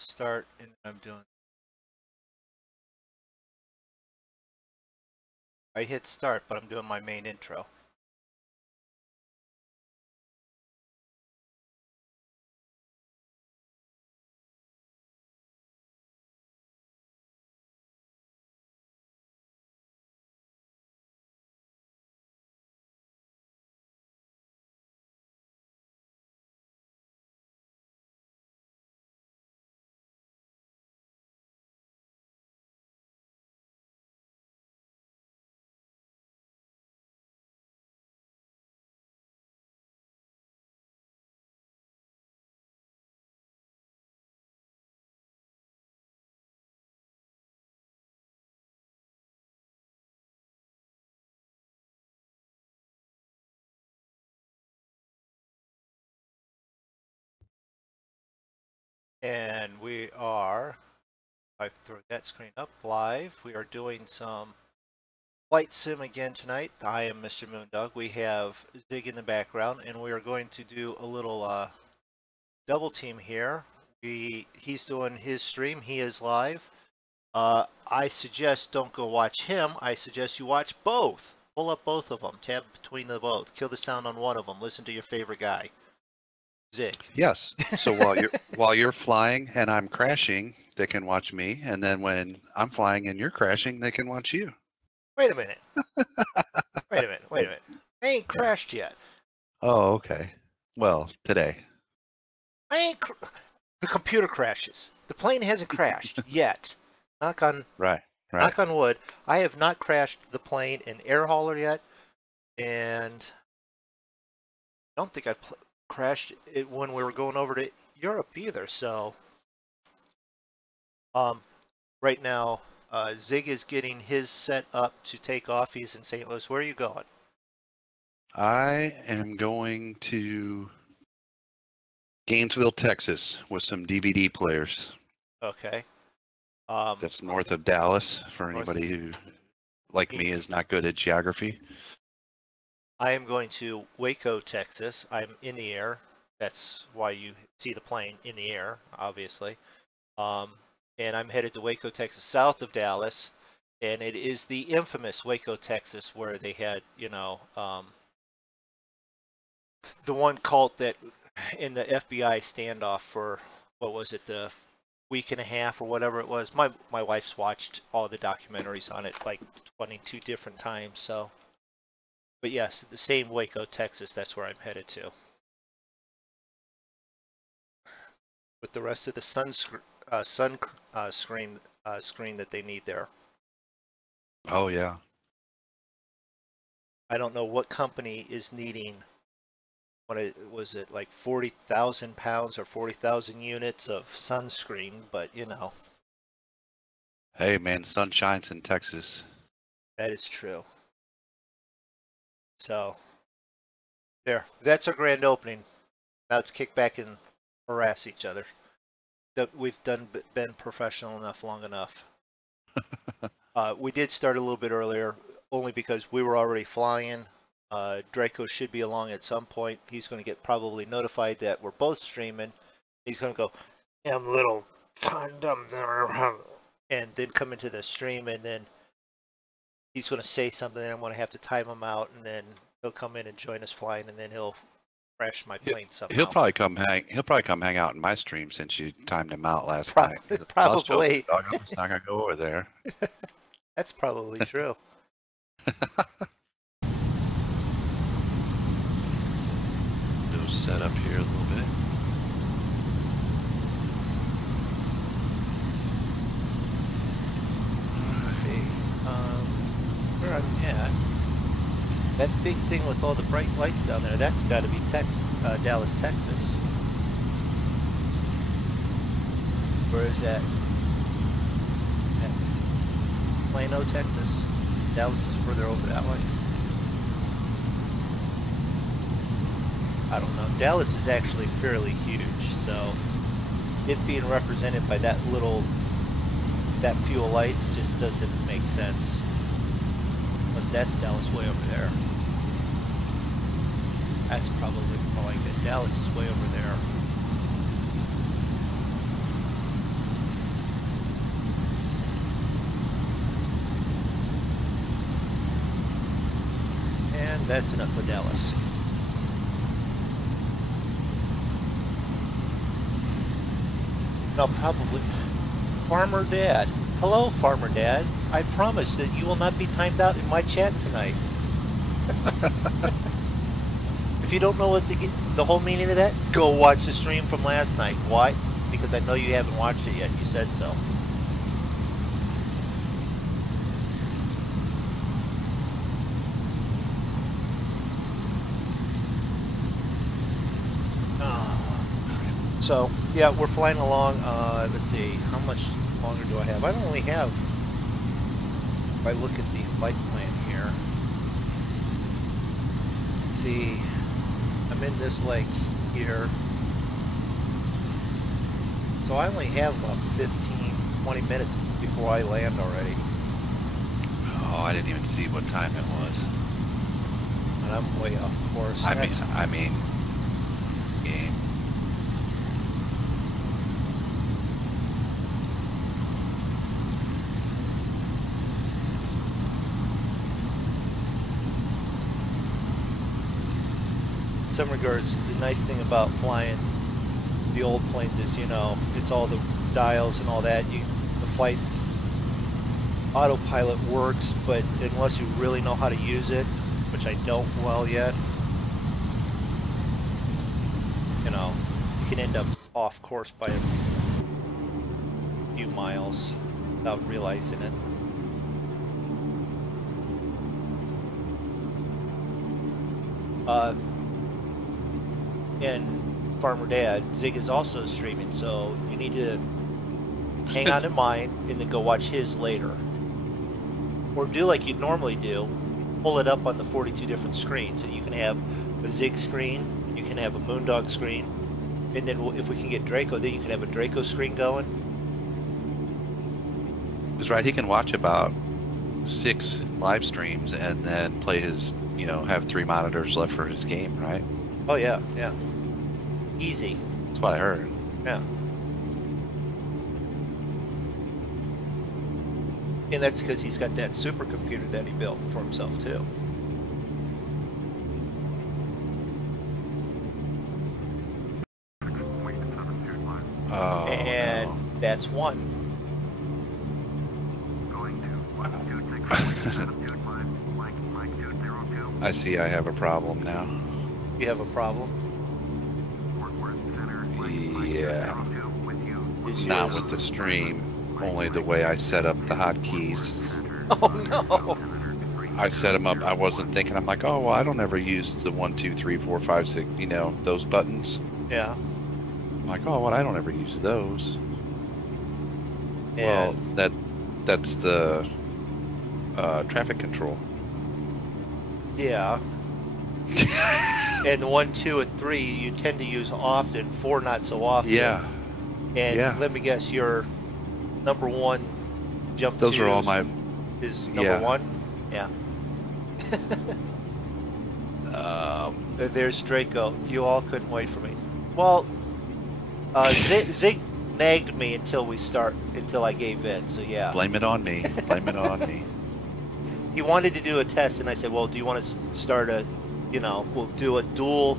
to start, and I'm doing. I hit start, but I'm doing my main intro. And we are, I throw that screen up live. We are doing some flight sim again tonight. I am MrMoonDog. We have Zig in the background, and we are going to do a little double team here. He's doing his stream. He is live. I suggest don't go watch him. I suggest you watch both. Pull up both of them. Tab between the both. Kill the sound on one of them. Listen to your favorite guy. Zig. Yes. So while you're flying and I'm crashing, they can watch me, and then when I'm flying and you're crashing, they can watch you. Wait a minute. Wait a minute. Wait a minute. I ain't crashed yet. Oh, okay. Well, today. I ain't. The computer crashes. The plane hasn't crashed yet. Knock on. Right. Knock on wood. I have not crashed the plane in air hauler yet, and I don't think I've crashed it when we were going over to Europe either. So, right now, Zig is getting his set up to take off. He's in St. Louis. Where are you going? I am going to Gainesville, Texas, with some DVD players. Okay. That's north of Dallas for anybody who, like me, is not good at geography. I am going to Waco, Texas. I'm in the air. That's why you see the plane in the air, obviously. And I'm headed to Waco, Texas, south of Dallas. And it is the infamous Waco, Texas, where they had, the one cult that in the FBI standoff for, what was it, the week and a half or whatever it was. My wife's watched all the documentaries on it like 22 different times. So, but yes, the same Waco, Texas. That's where I'm headed to. With the rest of the screen that they need there. Oh yeah. I don't know what company is needing. Was it like 40,000 pounds or 40,000 units of sunscreen? But you know. Hey man, sun shines in Texas. That is true. So, there. That's our grand opening. Now let's kick back and harass each other. We've been professional enough long enough. We did start a little bit earlier, only because we were already flying. Draco should be along at some point. He's going to get probably notified that we're both streaming. He's going to go, little condom, and then come into the stream, and then he's going to say something, and I'm going to have to time him out, and then he'll come in and join us flying, and then he'll crash my plane somehow. He'll probably come hang out in my stream since you timed him out last night. Probably. I'm not gonna go over there. That's probably true. Set up here a little bit. Let's see. Where I'm at. That big thing with all the bright lights down there, that's got to be Dallas, Texas. Where is that? Is that Plano, Texas? Dallas is further over that way. I don't know. Dallas is actually fairly huge, so it being represented by that few lights just doesn't make sense. Unless that's Dallas way over there. That's probably, oh, I get Dallas is way over there. And that's enough for Dallas. No, probably. Farmer Dad. Hello, Farmer Dad. I promise that you will not be timed out in my chat tonight. If you don't know what the whole meaning of that, go watch the stream from last night. Why? Because I know you haven't watched it yet. You said so. So, yeah, we're flying along. Let's see, how much longer do I have? I don't only have, if I look at the flight plan here, see, I'm in this lake here. So I only have about 15, 20 minutes before I land already. Oh, I didn't even see what time it was. And I'm way off course. I mean, game. In some regards, the nice thing about flying the old planes is, you know, it's all the dials and all that. The flight autopilot works, but unless you really know how to use it, which I don't well yet, you know, you can end up off course by a few miles without realizing it. And Farmer Dad, Zig is also streaming, so you need to hang on to mine and then go watch his later. Or do like you'd normally do, pull it up on the 42 different screens. So you can have a Zig screen, you can have a MrMoonDog screen, and then if we can get Draco, then you can have a Draco screen going. That's right, he can watch about 6 live streams and then play his, you know, have 3 monitors left for his game, right? Oh yeah, yeah. Easy. That's what I heard. Yeah. And that's because he's got that supercomputer that he built for himself too. Oh, and no. That's one. I see I have a problem now. You have a problem? Yeah. Is Not yours? with the stream, only the way I set up the hotkeys. Oh no! I set them up, I wasn't thinking, I'm like, oh, well, I don't ever use the 1, 2, 3, 4, 5, 6, you know, those buttons. Yeah. I'm like, oh, well, I don't ever use those. And Well, that's the traffic control. yeah. And the 1, 2, and 3 you tend to use often. 4 not so often. Yeah. And yeah. let me guess, your number 1 jump Those to are all my... is number yeah. 1? Yeah. There's Draco. You all couldn't wait for me. Well, Zig nagged me until I gave in. So yeah. Blame it on me. Blame it on me. He wanted to do a test, and I said, well, do you want to start a, you know, we'll do a dual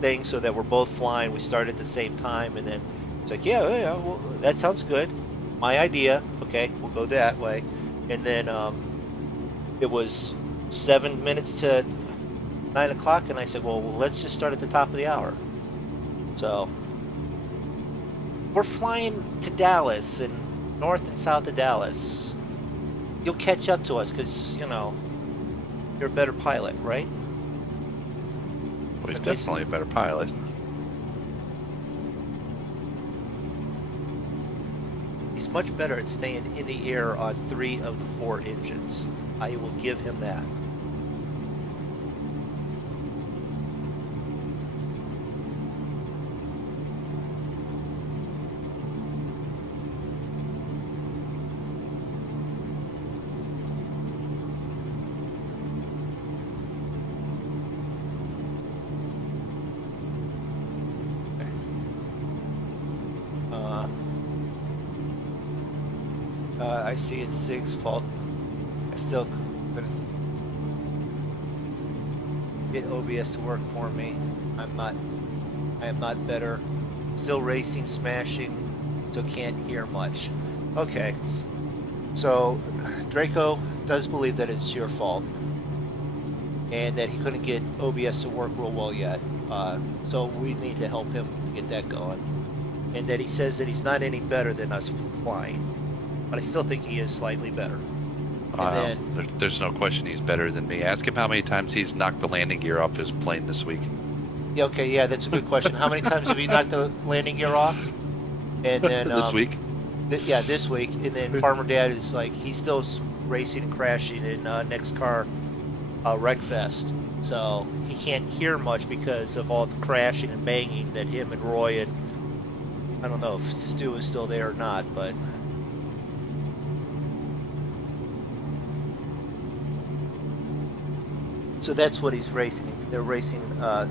thing so that we're both flying. We start at the same time, and then it's like, yeah, well, that sounds good. My idea. Okay, we'll go that way. And then it was 7 minutes to 9 o'clock, and I said, well, let's just start at the top of the hour. So we're flying to Dallas and north and south of Dallas. You'll catch up to us because, you know, you're a better pilot, right? Well, he's definitely a better pilot. He's much better at staying in the air on 3 of the 4 engines. I will give him that. I see it's Zig's fault. I still couldn't. get OBS to work for me. I am not better. Still racing, smashing, so can't hear much. Okay. So Draco does believe that it's your fault and that he couldn't get OBS to work real well yet. So we need to help him to get that going. And that he says that he's not any better than us flying, but I still think he is slightly better. And then, there's no question he's better than me. Ask him how many times he's knocked the landing gear off his plane this week. yeah, okay, yeah, that's a good question. How many times have you knocked the landing gear off? And then this week. Yeah, this week. And then Farmer Dad is like, he's still racing and crashing in next car Wreckfest. So he can't hear much because of all the crashing and banging that him and Roy and I don't know if Stu is still there or not, but so that's what he's racing. They're racing.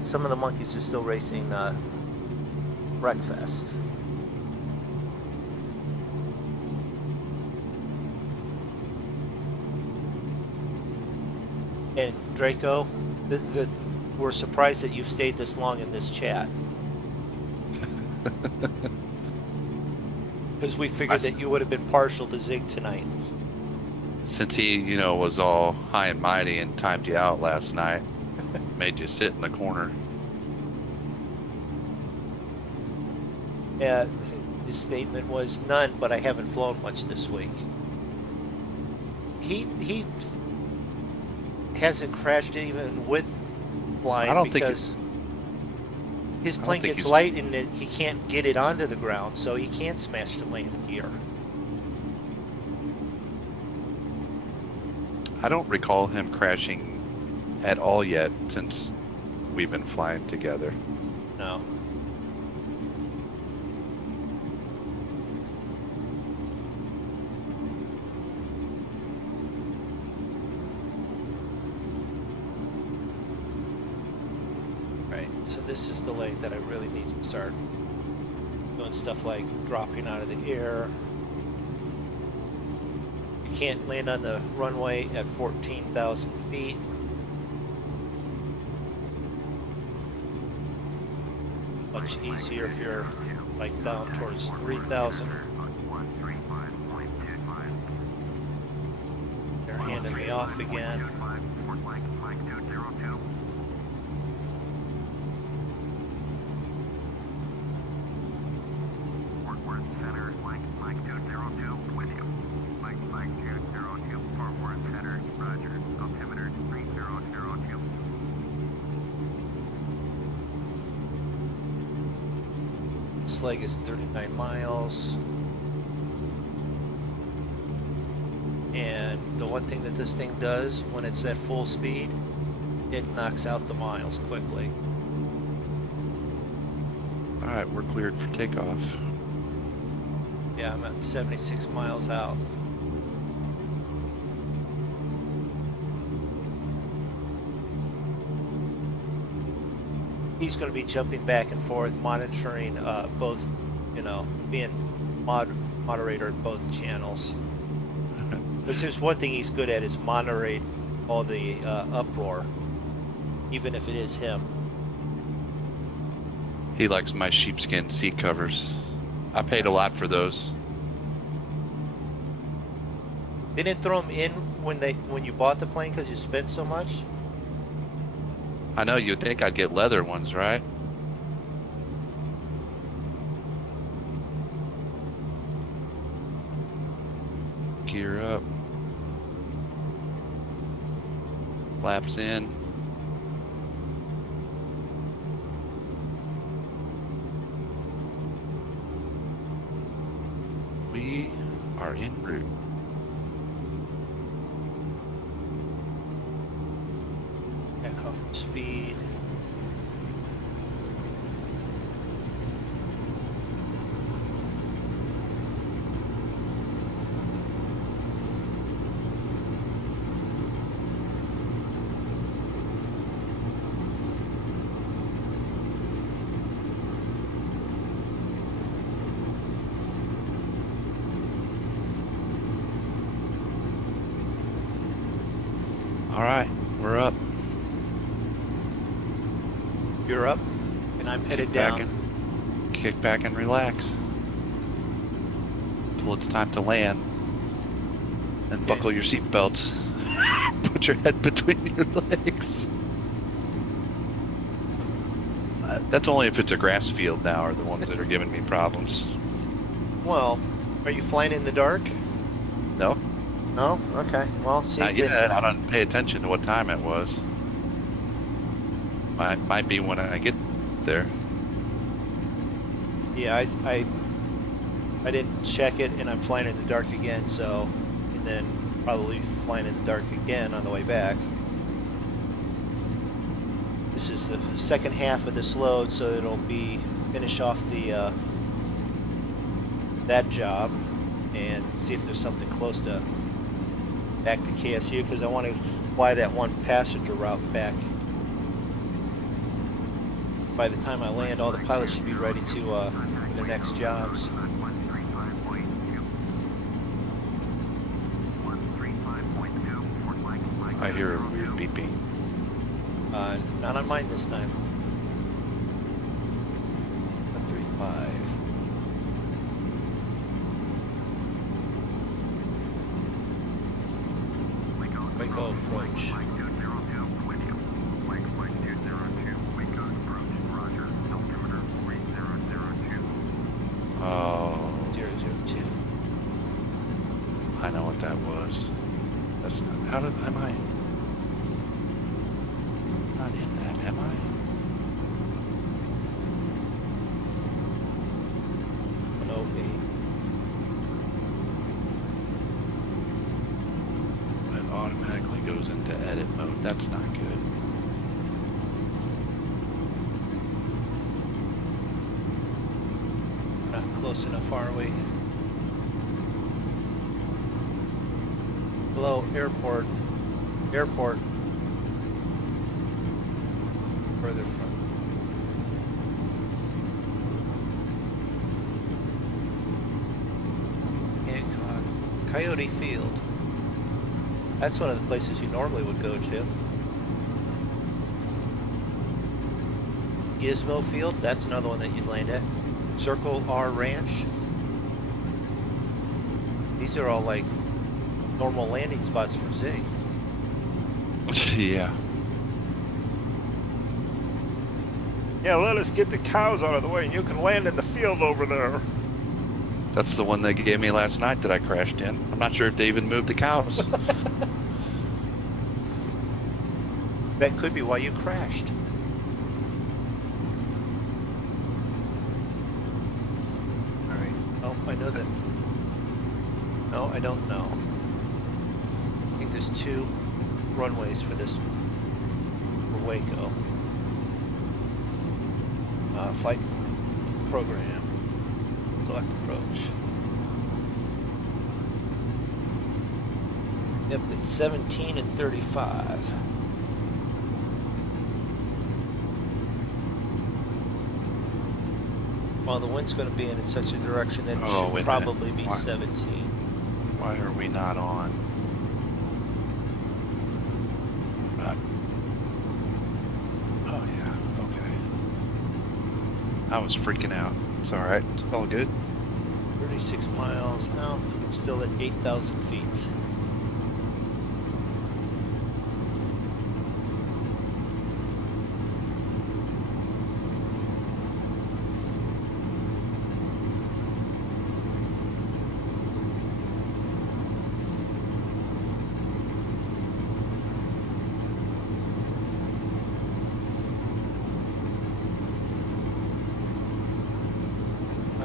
Some of the monkeys are still racing Wreckfest. And Draco, we're surprised that you've stayed this long in this chat. Because we figured that you would have been partial to Zig tonight. Since he, was all high and mighty and timed you out last night, made you sit in the corner. Yeah, his statement was none, but I haven't flown much this week. He hasn't crashed even with flying because his plane gets light and he can't get it onto the ground, so he can't smash the landing gear. I don't recall him crashing at all yet since we've been flying together. No. Right, so this is the leg that I really need to start doing stuff like dropping out of the air. You can't land on the runway at 14,000 feet. Much easier if you're like down towards 3,000. They're handing me off again. This leg is 39 miles. And the one thing that this thing does when it's at full speed, it knocks out the miles quickly. Alright, we're cleared for takeoff. Yeah, I'm at 76 miles out. He's going to be jumping back and forth, monitoring both, being moderator in both channels. Because there's one thing he's good at is moderate all the uproar, even if it is him. He likes my sheepskin seat covers. I paid a lot for those. They didn't throw them in when you bought the plane because you spent so much? I know, you'd think I'd get leather ones, right? Gear up. Flaps in. We are en route. Back off the speed. All right, we're up. You're up, and I'm headed down. Kick back and relax. Until it's time to land. And Okay. buckle your seatbelts. Put your head between your legs. That's only if it's a grass field now are the ones that are giving me problems. Well, are you flying in the dark? No. No? Okay. Well, see. Not yet. I don't pay attention to what time it was. Might be when I get there. Yeah, I didn't check it, and I'm flying in the dark again, so, and then probably flying in the dark again on the way back. This is the second half of this load, so it'll be finish off the that job and see if there's something close to back to KSU, because I want to fly that one passenger route back. By the time I land, all the pilots should be ready to their next jobs. I hear a weird beeping. Not on mine this time. 135. Waco approach. Oh. 002. I know what that was. That's not, how did am I not in that? Am I? 108. It automatically goes into edit mode. That's not good. Not close enough, far away. Hello, airport. Airport. Further from. Hancock. Coyote Field. That's one of the places you normally would go to. Gizmo Field, that's another one that you'd land at. Circle R Ranch. These are all like normal landing spots for Zig. Yeah. Yeah, let us get the cows out of the way and you can land in the field over there. That's the one they gave me last night that I crashed in. I'm not sure if they even moved the cows. That could be why you crashed. Alright. Oh, I know that. No, I don't know. I think there's 2 runways for this, for Waco. Flight program. Select approach. Yep, it's 17 and 35. Well, the wind's going to be in such a direction that it should probably be 17. Why are we not on? Oh yeah, okay. I was freaking out. It's alright, it's all good. 36 miles out, I'm still at 8,000 feet.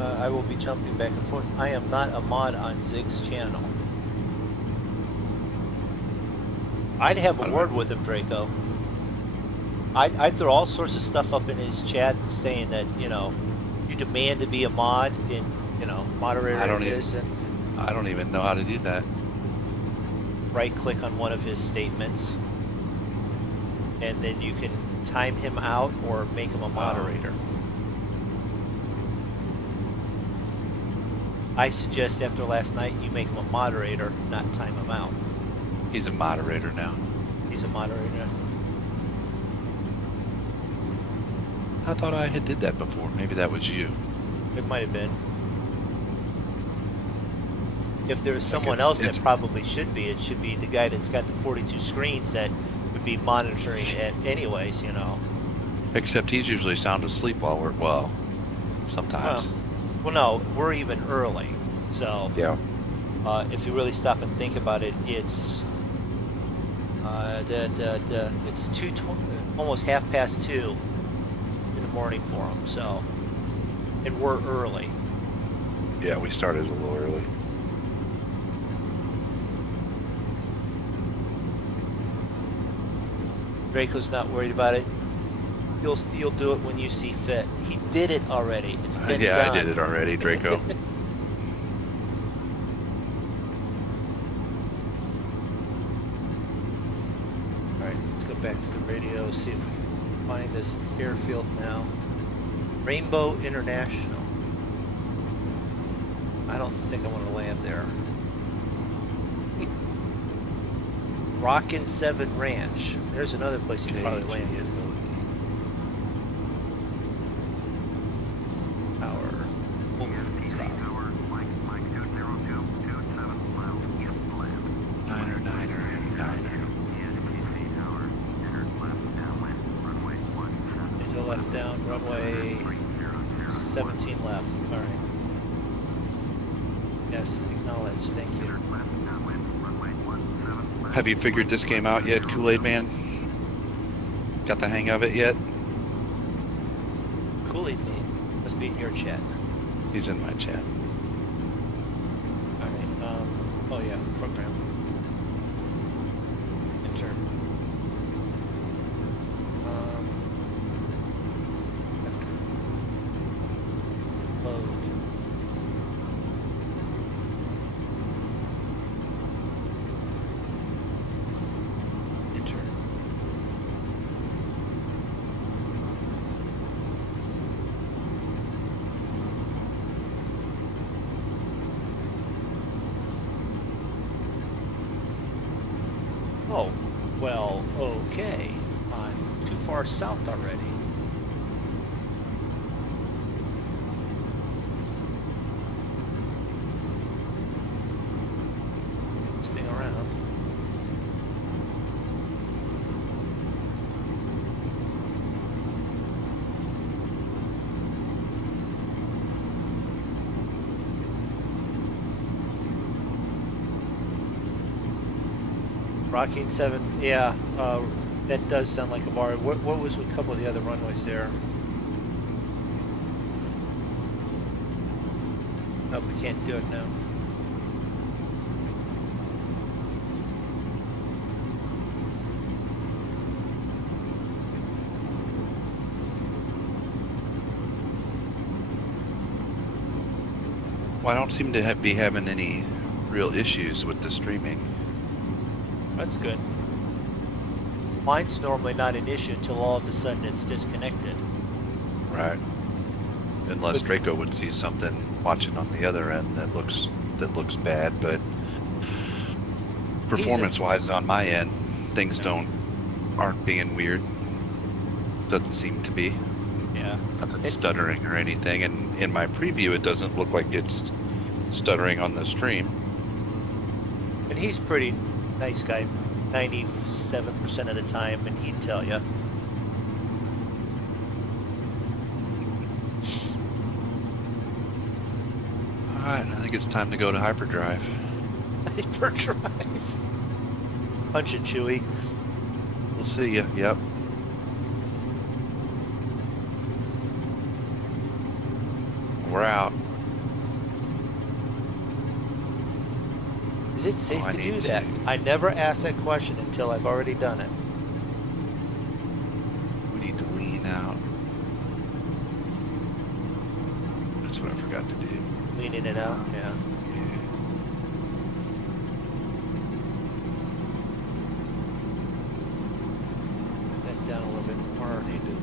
I will be jumping back and forth. I am not a mod on Zig's channel. I'd have a word with him, Draco. I'd throw all sorts of stuff up in his chat saying that, you know, you demand to be a mod and, you know, moderator I don't even know how to do that. Right click on one of his statements and then you can time him out or make him a moderator. I suggest after last night you make him a moderator, not time him out. He's a moderator now. He's a moderator. I thought I had did that before. Maybe that was you. It might have been. If there's someone else that probably should be, it should be the guy that's got the 42 screens that would be monitoring it anyways, you know. Except he's usually sound asleep while we're, well, sometimes. Well, no, we're even early. So, Yeah. if you really stop and think about it, it's it's almost 2:30 in the morning for them. So, and we're early. Yeah, we started a little early. Draco's not worried about it. You'll do it when you see fit. He did it already. It's been Yeah, done. I did it already, Draco. Alright, let's go back to the radio, see if we can find this airfield now. Rainbow International. I don't think I want to land there. Rockin' 7 Ranch. There's another place you can probably land in. Tower. Stop. Niner. There's a left down, runway 17 left. Alright. Yes, acknowledge, thank you. Have you figured this game out yet, Kool-Aid Man? Got the hang of it yet? Kool-Aid Man must be in your chat. He's in my chat. Alright, oh yeah, program. Enter. Load. Enter. Oh, well, okay. I'm too far south already. Stay around. Rocking 7, yeah, that does sound like a bar. What was a couple of the other runways there? Nope, we can't do it now. Well, I don't seem to be having any real issues with the streaming. That's good. Mine's normally not an issue until all of a sudden it's disconnected. Right. Unless Draco would see something watching on the other end that looks bad, but performance-wise on my end, things aren't being weird. Doesn't seem to be. Yeah. Nothing stuttering or anything, and in my preview it doesn't look like it's stuttering on the stream. And he's pretty nice guy, 97% of the time, and he'd tell you. Alright, I think it's time to go to hyperdrive. Hyperdrive. Punch it, Chewie. We'll see ya. Yep. We're out. Is it safe to do that? I never asked that question until I've already done it. We need to lean out. That's what I forgot to do. Leaning it out, yeah. Put that down a little bit more. Need to.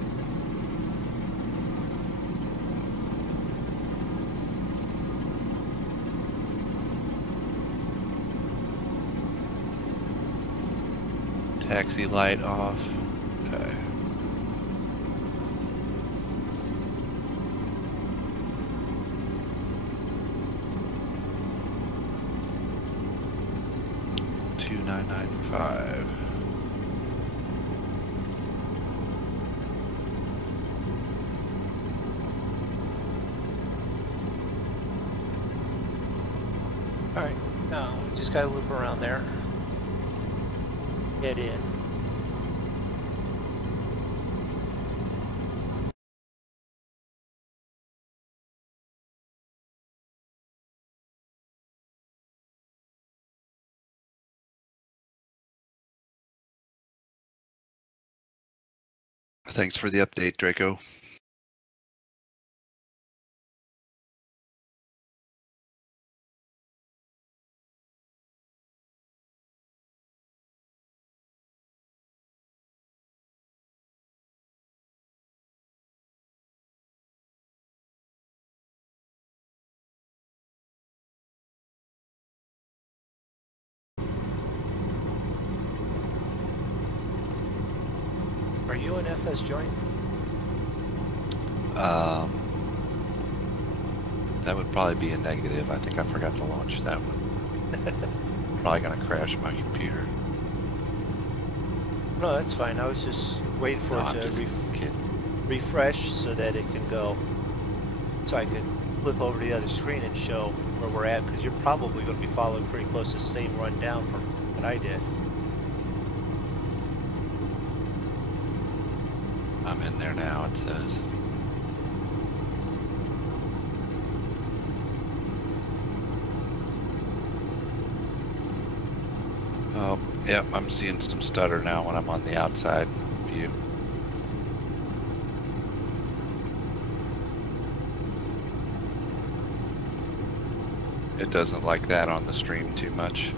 Taxi light off. Okay. 2995. All right, now we just got to loop around there. Get in. Thanks for the update, Draco. Are you an FS joint? That would probably be a negative. I think I forgot to launch that one. Probably gonna crash my computer. No, that's fine. I was just waiting for No, it I'm to just kidding. refresh so that it can go, so I could flip over to the other screen and show where we're at, because you're probably going to be following pretty close to the same rundown from what I did. I'm in there now, it says. Oh, yep, I'm seeing some stutter now when I'm on the outside view. It doesn't like that on the stream too much.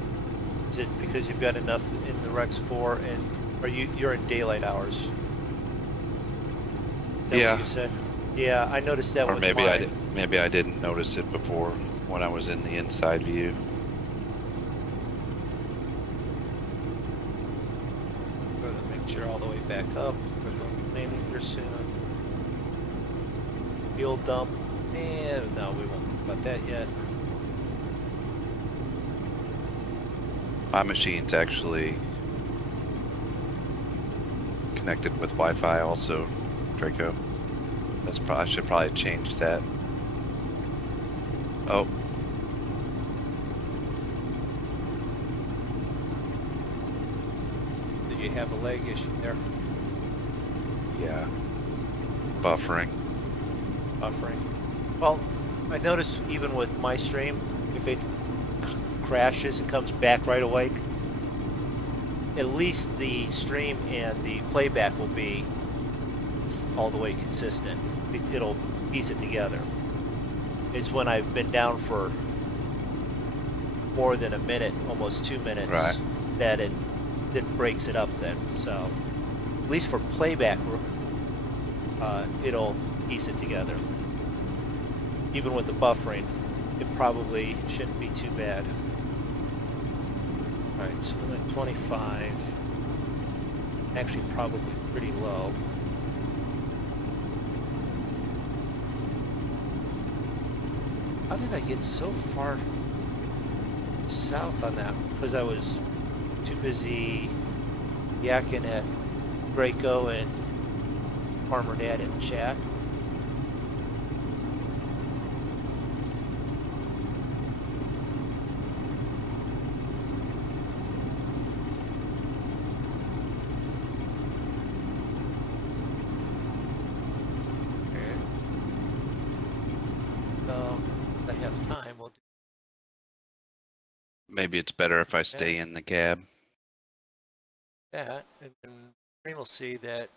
Is it because you've got enough in the Rex 4, and are you're in daylight hours? Is that Yeah. what you said? Yeah, I noticed that Or with maybe mine. maybe I didn't notice it before when I was in the inside view. Throw the mixture all the way back up, because we're going to be landing here soon. Fuel dump. And no, we won't talk about that yet. My machine's actually connected with Wi-Fi also, Draco. I should probably change that. Oh. Did you have a lag issue there? Yeah. Buffering. Buffering. Well, I noticed even with my stream, if it crashes and comes back right away, at least the stream and the playback will be all the way consistent. It'll piece it together. It's when I've been down for more than a minute, almost 2 minutes, Right. that it breaks it up then. So at least for playback, it'll piece it together. Even with the buffering, it probably shouldn't be too bad. Alright, so we're at 25. Actually, probably pretty low. How did I get so far south on that? Because I was too busy yakking at Draco and Farmer Dad in chat. I have time. We'll do Maybe it's better if I stay in the cab. that, and then Green will see that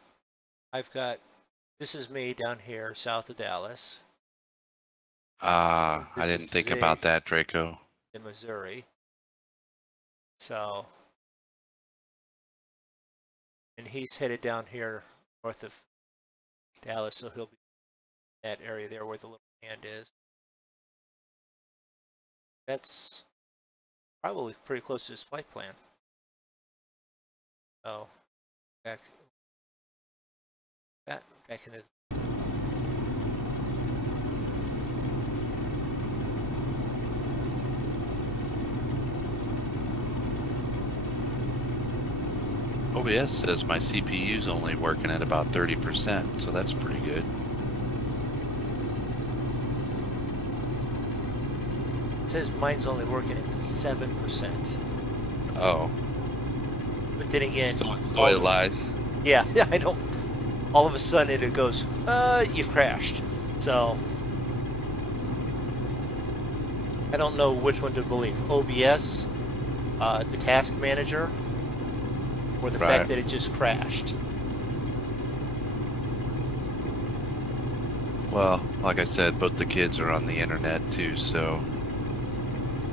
I've got, this is me down here south of Dallas I This didn't is think about Zig. that, Draco. in Missouri. So, and he's headed down here north of Dallas, so he'll be in that area there where the little hand is. That's probably pretty close to his flight plan. So, back in his. OBS says my CPU's only working at about 30%, so that's pretty good. It says mine's only working at 7%. Oh. But then again, So it lies. yeah, I don't. All of a sudden it goes, you've crashed. So I don't know which one to believe. OBS, the task manager, or the fact that it just crashed. Well, like I said, both the kids are on the internet too, so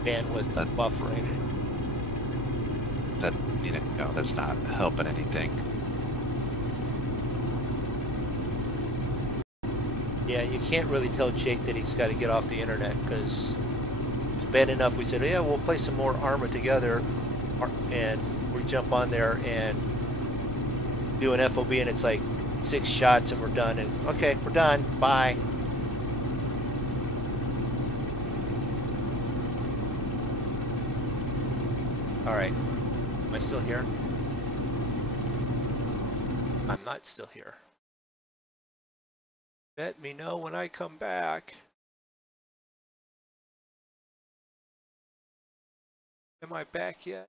Bandwidth buffering. that, you know, that's not helping anything. Yeah, you can't really tell Jake that he's got to get off the internet, because it's bad enough we said, yeah, we'll play some more Arma together, and we jump on there and do an FOB, and it's like 6 shots and we're done, and okay, we're done, bye. Alright, am I still here? I'm not still here. Let me know when I come back. Am I back yet?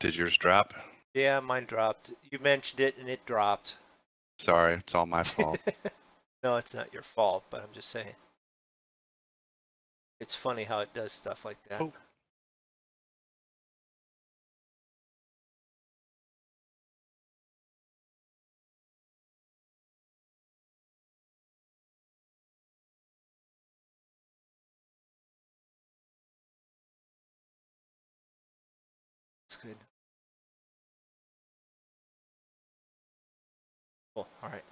Did yours drop? Yeah, mine dropped. You mentioned it and it dropped. Sorry, it's all my fault. No, it's not your fault, but I'm just saying. It's funny how it does stuff like that. Oh. It's good. Cool, alright.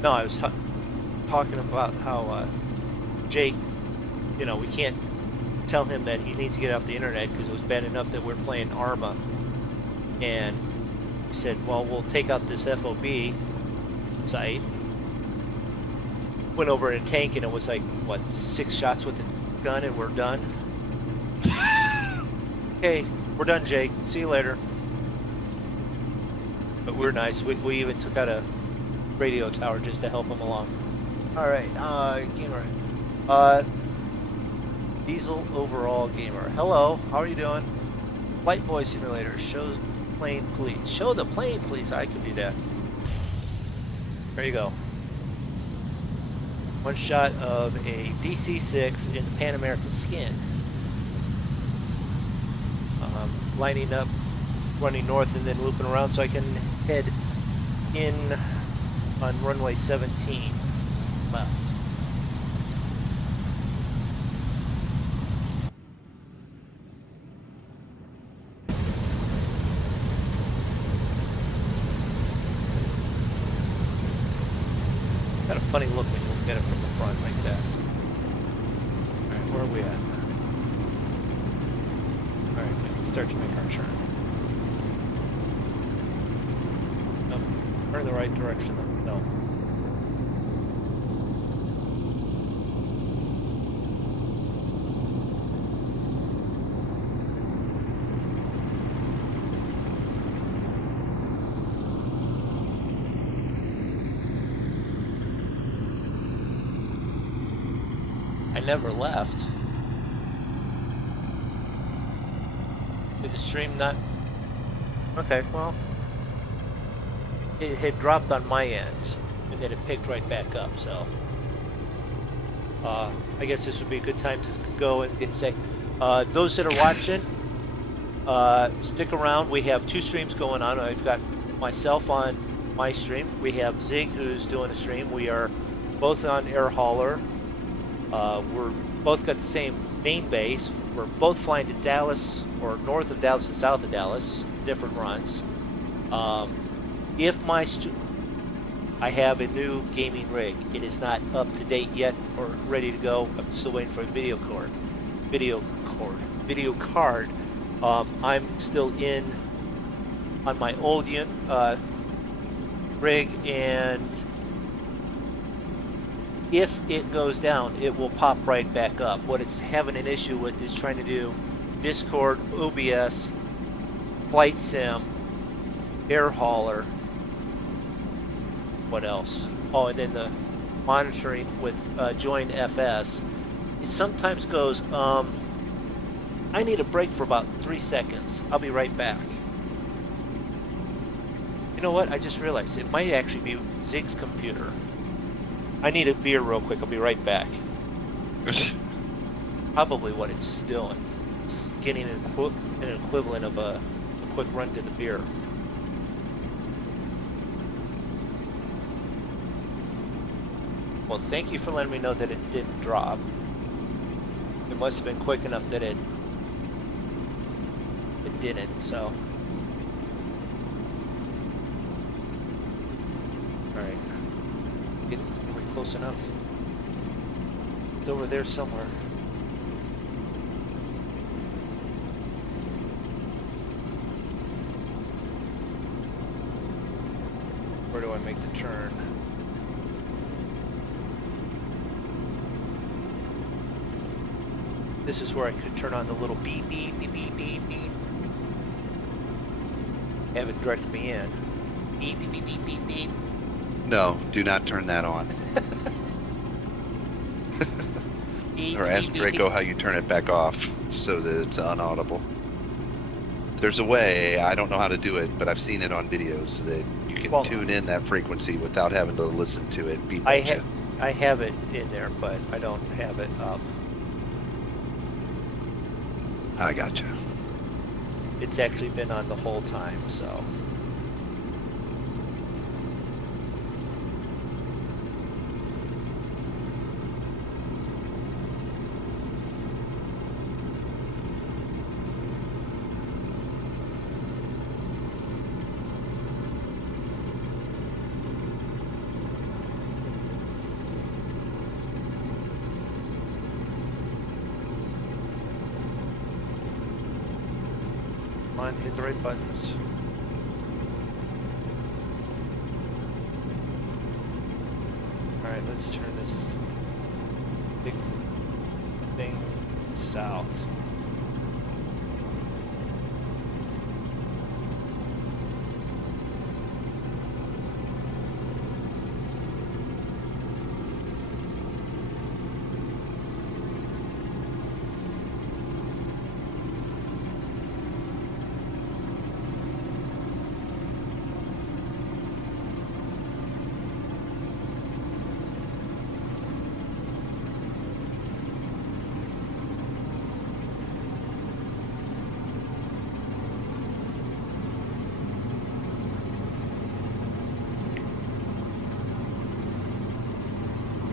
No, I was talking about how Jake, you know, we can't tell him that he needs to get off the internet because it was bad enough that we're playing Arma. And he said, well, we'll take out this FOB site. Went over in a tank and it was like, what, 6 shots with the gun and we're done? Okay, we're done, Jake. See you later. But we're nice. We even took out a radio tower just to help him along. Alright, gamer. Diesel overall gamer. Hello, how are you doing? Flight Boy Simulator. Show the plane, please. Show the plane, please. I can do that. There you go. One shot of a DC-6 in the Pan American skin. Lining up, running north and then looping around so I can head in on runway 17 left. Got a funny look when you look at it from the front like that. Alright, where are we at? Alright, we can start to make our turn. Nope. We're in the right direction though. No. I never left. Did the stream not? Okay, well, it had dropped on my end, and then it picked right back up. So, I guess this would be a good time to go and say, those that are watching, stick around. We have 2 streams going on. I've got myself on my stream. We have Zig who's doing a stream. We are both on Air Hauler. We're both got the same main base. We're both flying to Dallas, or north of Dallas and south of Dallas, different runs. If my I have a new gaming rig. It is not up to date yet or ready to go. I'm still waiting for a video card. I'm still in on my old rig, and if it goes down, it will pop right back up. What it's having an issue with is trying to do Discord, OBS, Flight Sim, Air Hauler. What else? Oh, and then the monitoring with Join FS. It sometimes goes, I need a break for about 3 seconds. I'll be right back. You know what? I just realized it might actually be Zig's computer. I need a beer real quick. I'll be right back. Probably what it's doing. It's getting an equivalent of a quick run to the beer. Well, thank you for letting me know that it didn't drop. It must have been quick enough that it didn't, so. Alright. Are we close enough? It's over there somewhere. Where do I make the turn? This is where I could turn on the little beep, beep, beep, beep, beep, beep. Have it direct me in. Beep, beep, beep, beep, beep, beep. No, do not turn that on. Beep, Or beep, ask beep, Draco beep. how you turn it back off so that it's unaudible. There's a way, I don't know how to do it, but I've seen it on videos so that you can Well, tune in that frequency without having to listen to it beep I at you. have it in there, but I don't have it up. I gotcha. It's actually been on the whole time, so. Come on, hit the right buttons. Alright, let's turn this big thing south.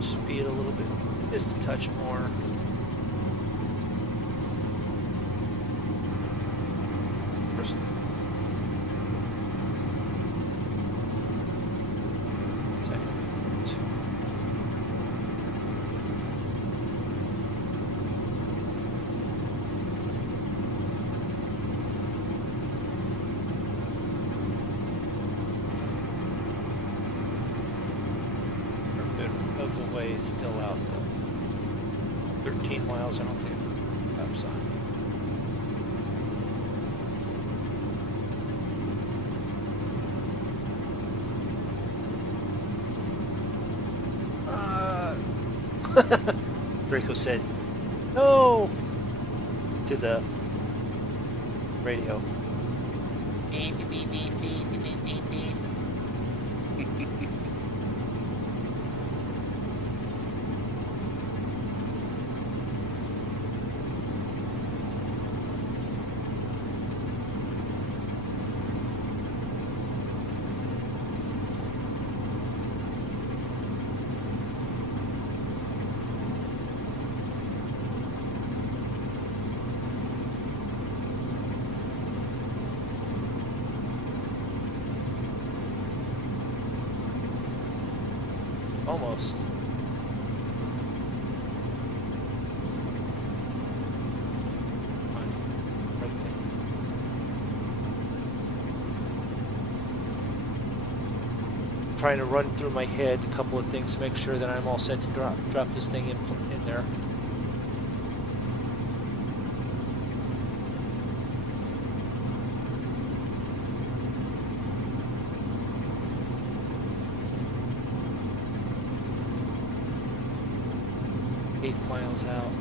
Speed a little bit, just a touch more. First. Second. Of the way is still out though. 13 miles, I don't think that's on. Draco said, no! To the radio. Beep, beep, beep, beep, beep, beep, beep, beep. Almost. Come on, right there. trying to run through my head a couple of things to make sure that I'm all set to drop this thing in there. Miles out.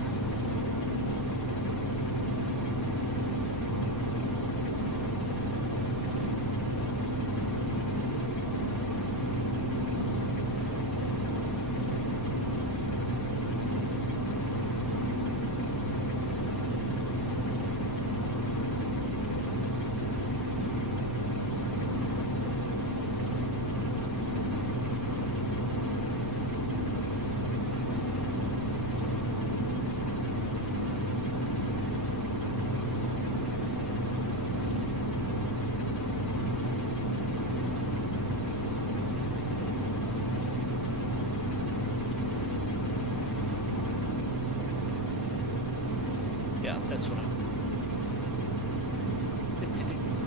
Yeah, that's what I'm...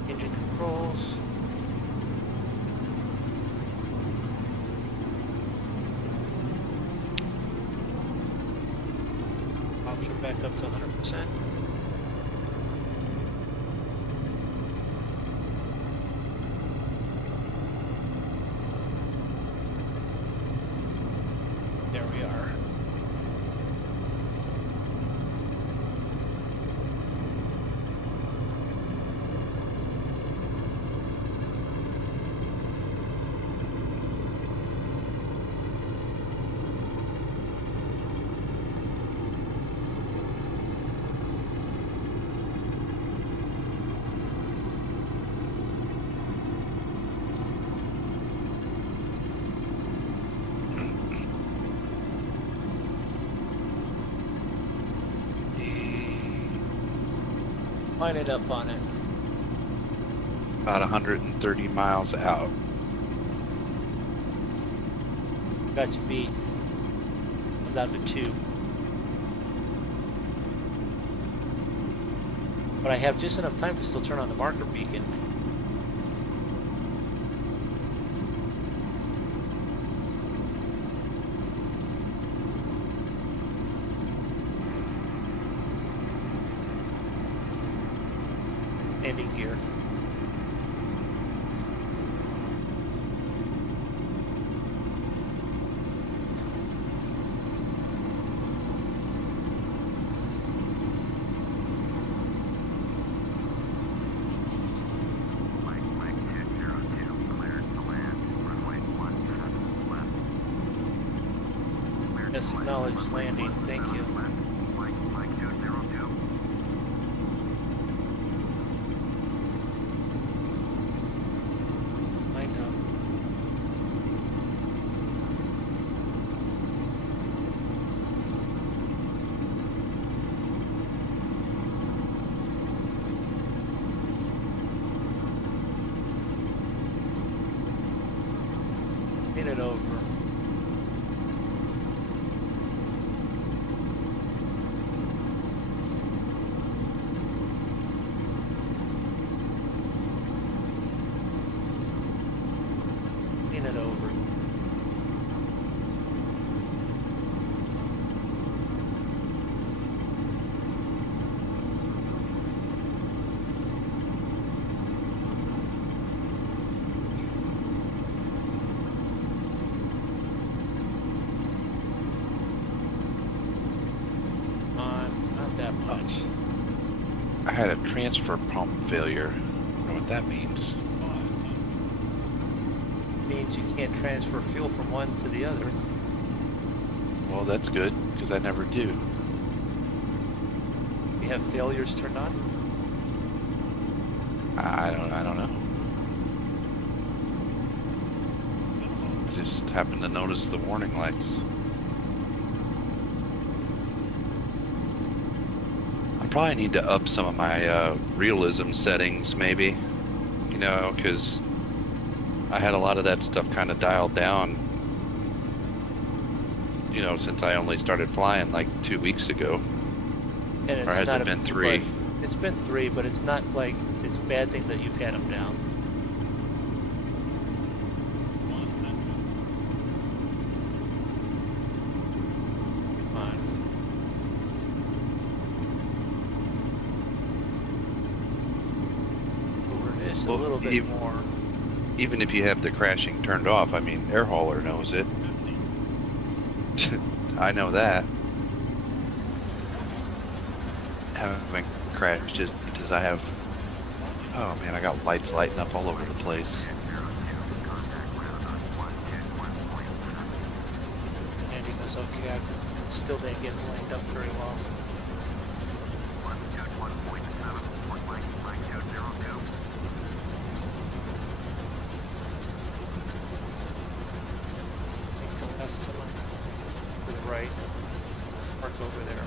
Engine controls. Pops are back up to 100%. There we are. Line it up on it. About 130 miles out. Got you beat. I'm down to 2. But I have just enough time to still turn on the marker beacon. Landing gear. Yes, acknowledge landing. Thank you. Lined up. Hit it over. It over. Not that much. I had a transfer pump failure. I don't know what that means. Means you can't transfer fuel from one to the other. Well, that's good, because I never do. You have failures turned on? I don't know. I just happened to notice the warning lights. I probably need to up some of my realism settings, maybe. You know, because I had a lot of that stuff kind of dialed down, you know, since I only started flying like 2 weeks ago. And it's or has not it been 3? It's been 3, but it's not like it's a bad thing that you've had them down. little bit more. Even if you have the crashing turned off, I mean, air hauler knows it. I know that. Haven't crashed just because I have. Oh man, I got lights lighting up all over the place. Andy goes, okay, I still didn't get lined up very well. Make the last to the right. Park over there.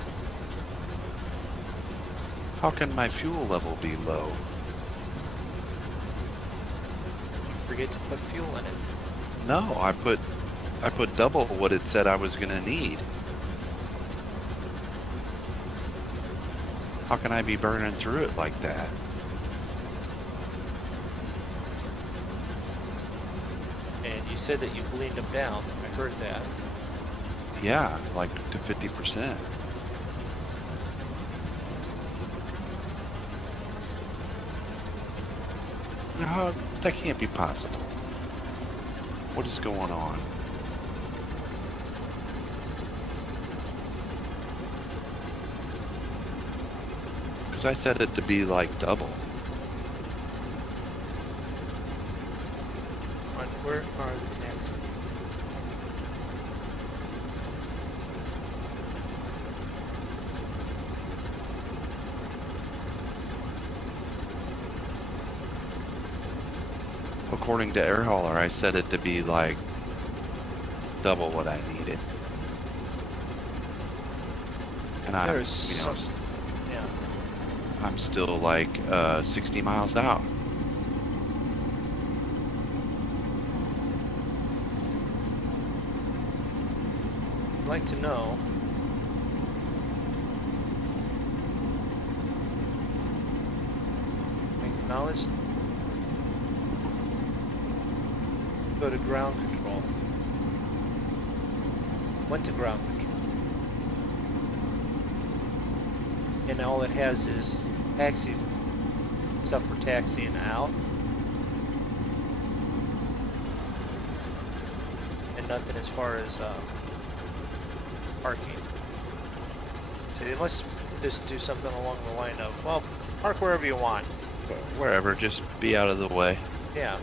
How can my fuel level be low? You forget to put fuel in it. No, I put double what it said I was gonna need. How can I be burning through it like that? And you said that you've leaned them down. I heard that. Yeah, like to 50%. No, that can't be possible. What is going on? Because I set it to be like double. Where are the taxis? According to air hauler, I set it to be like double what I needed. And I'm, There's you know, yeah. I'm still like 60 miles out. I'd like to know. Acknowledge. Go to ground control. Went to ground control. And all it has is taxi stuff for taxiing out. And nothing as far as parking. So they must just do something along the line of, well, park wherever you want. Wherever, just be out of the way. Yeah.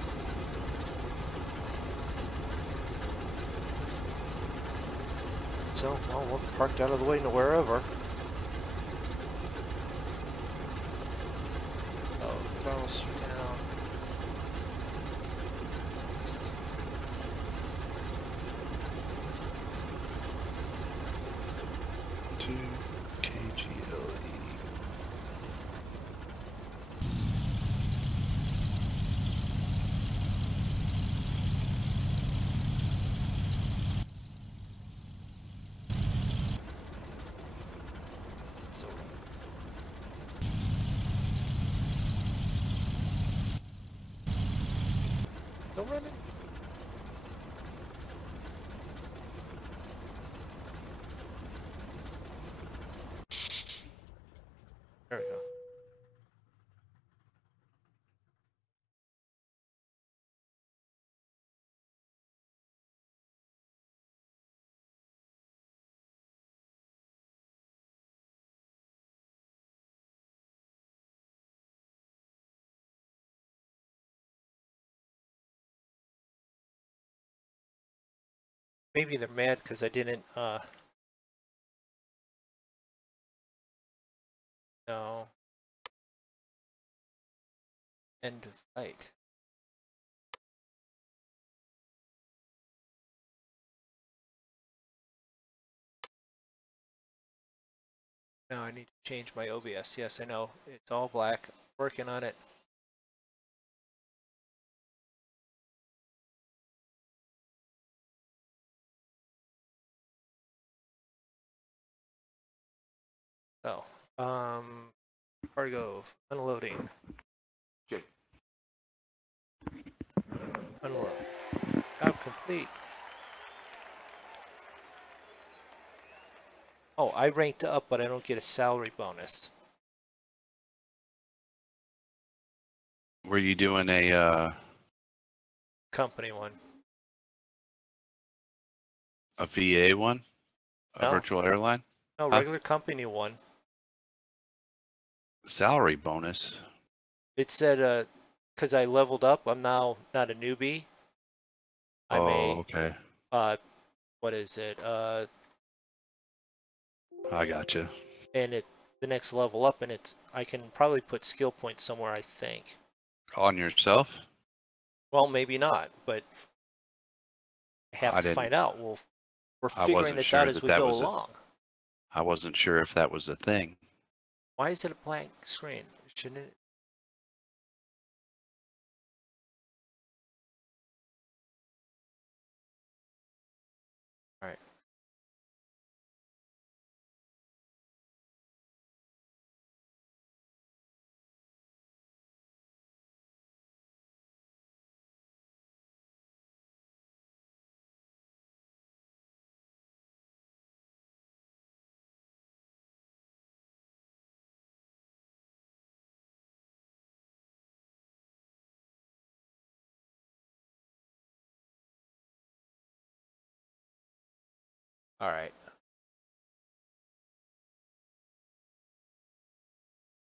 So, well, we're parked out of the way to wherever. Oh, throttle's down. What's this? 2 kgle. So, still running? There we go. Maybe they're mad because I didn't, no. End of flight. Now I need to change my OBS. Yes, I know. It's all black. Working on it. So, cargo unloading. Good. Unload. Job complete. Oh, I ranked up, but I don't get a salary bonus. Were you doing a Company one. VA one? A No. virtual airline? No, Huh? regular company one. Salary bonus? It said, because I leveled up, I'm now not a newbie. I'm Oh, okay. what is it? I gotcha. And the next level up, and I can probably put skill points somewhere, I think. On yourself? Well, maybe not, but I have I to find didn't. out. We're I figuring wasn't this out sure as that we that go was a. along. I wasn't sure if that was a thing. Why is it a blank screen? Shouldn't it? All right. All right.